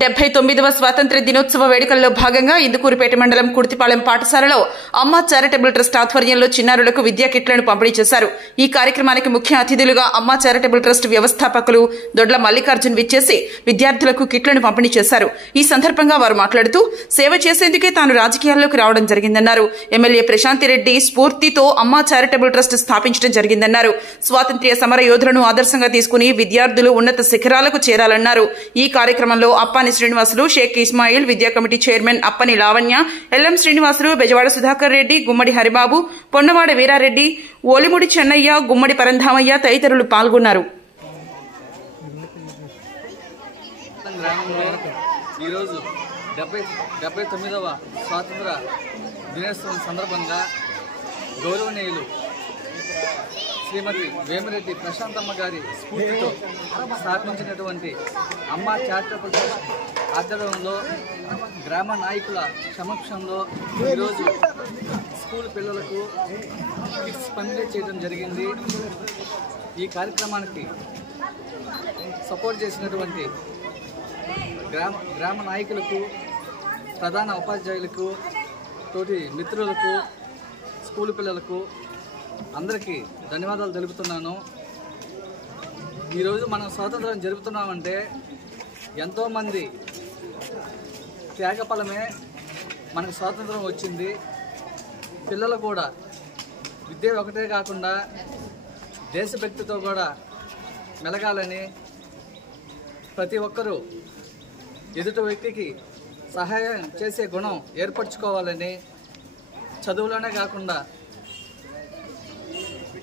79వ స్వాతంత్ర్య దినోత్సవ వేడుకల్లో భాగంగా ఇందుకూరుపేట మండలం కుర్తిపాలెం పాఠశాలలో అమ్మ చారిటబుల్ ట్రస్ట్ ఆధ్వర్యంలో చిన్నారులకు విద్యా కిట్లను పంపిణీ చేశారు. ఈ కార్యక్రమానికి ముఖ్య అతిథులుగా అమ్మ చారిటబుల్ ట్రస్ట్ వ్యవస్థాపకులు దొడ్ల మల్లికార్జున్ విచ్చేసి విద్యార్థులకు కిట్లను పంపిణీ చేశారు. ఈ సందర్భంగా వారు మాట్లాడుతూ సేవ చేసేందుకే తాను రాజకీయాల్లోకి రావడం జరిగిందన్నారు. ఎమ్మెల్యే ప్రశాంతిరెడ్డి స్ఫూర్తితో అమ్మ చారిటబుల్ ట్రస్ట్ స్థాపించడం జరిగిందన్నారు. స్వాతంత్ర్య సమర యోధులను ఆదర్శంగా తీసుకుని విద్యార్థులు ఉన్నత శిఖరాలకు చేరాలన్నారు. ఈ కార్యక్రమంలో అప్పాని శ్రీనివాసులు, షేక్ ఇస్మాయిల్, విద్యా committee chairman Appani Lavanya, LM Srinivasulu, Bezawada Sudhakar Reddy, Gummadi Haribabu, Ponnavada Veerareddy, Olimudi Chennaiah, Gummadi Paramdhamaiah తదితరులు పాల్గొన్నారు. ఈరోజు 79వ స్వాతంత్ర దినోత్సవం సందర్భంగా గౌరవనీయులు శ్రీమతి వేమిరెడ్డి ప్రశాంతమ్మ గారి స్ఫూర్తితో స్థాపించినటువంటి అమ్మ చారిటబుల్ ట్రస్ట్ ఆధ్వర్యంలో గ్రామ నాయకుల సమక్షంలో ఈరోజు స్కూల్ పిల్లలకు కిట్స్ పంపిణీ చేయడం జరిగింది. ఈ కార్యక్రమానికి సపోర్ట్ చేసినటువంటి గ్రామ నాయకులకు, ప్రధాన ఉపాధ్యాయులకు, తోటి మిత్రులకు, స్కూల్ పిల్లలకు అందరికీ ధన్యవాదాలు తెలుపుతున్నాను. ఈరోజు మనం స్వాతంత్రం జరుపుతున్నామంటే ఎంతోమంది త్యాగఫలమే మనకు స్వాతంత్రం వచ్చింది. పిల్లలు కూడా విద్య ఒకటే కాకుండా దేశభక్తితో కూడా మెలగాలని, ప్రతి ఒక్కరూ ఎదుటి వ్యక్తికి సహాయం చేసే గుణం ఏర్పరచుకోవాలని, చదువులోనే కాకుండా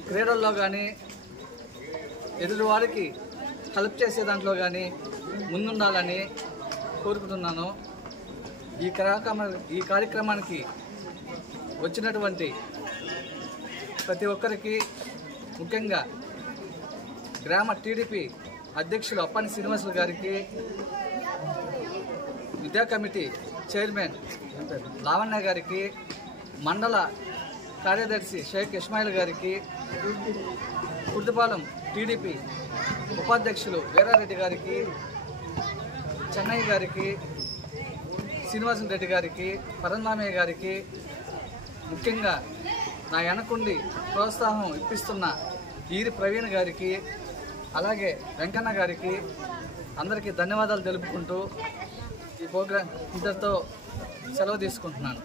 క్రీడల్లో కానీ ఎదుటి వారికి హెల్ప్ చేసే దాంట్లో కానీ ముందుండాలని కోరుకుంటున్నాను. ఈ కార్యక్రమానికి వచ్చినటువంటి ప్రతి ఒక్కరికి, ముఖ్యంగా గ్రామ టీడీపీ అధ్యక్షులు అప్పని శ్రీనివాసులు గారికి, విద్యా కమిటీ చైర్మన్ లావణ్య గారికి, మండల కార్యదర్శి షేక్ ఇస్మాయిల్ గారికి, కుర్తిపాలెం టీడీపీ ఉపాధ్యక్షులు వీరారెడ్డి గారికి, చెన్నయ్య గారికి, శ్రీనివాసన్ రెడ్డి గారికి, పరంధామయ్య గారికి, ముఖ్యంగా నా వెనకుండి ప్రోత్సాహం ఇప్పిస్తున్న ఈరి ప్రవీణ్ గారికి, అలాగే వెంకన్న గారికి అందరికీ ధన్యవాదాలు తెలుపుకుంటూ ఈ ప్రోగ్రాం ఇంతటితో సెలవు తీసుకుంటున్నాను.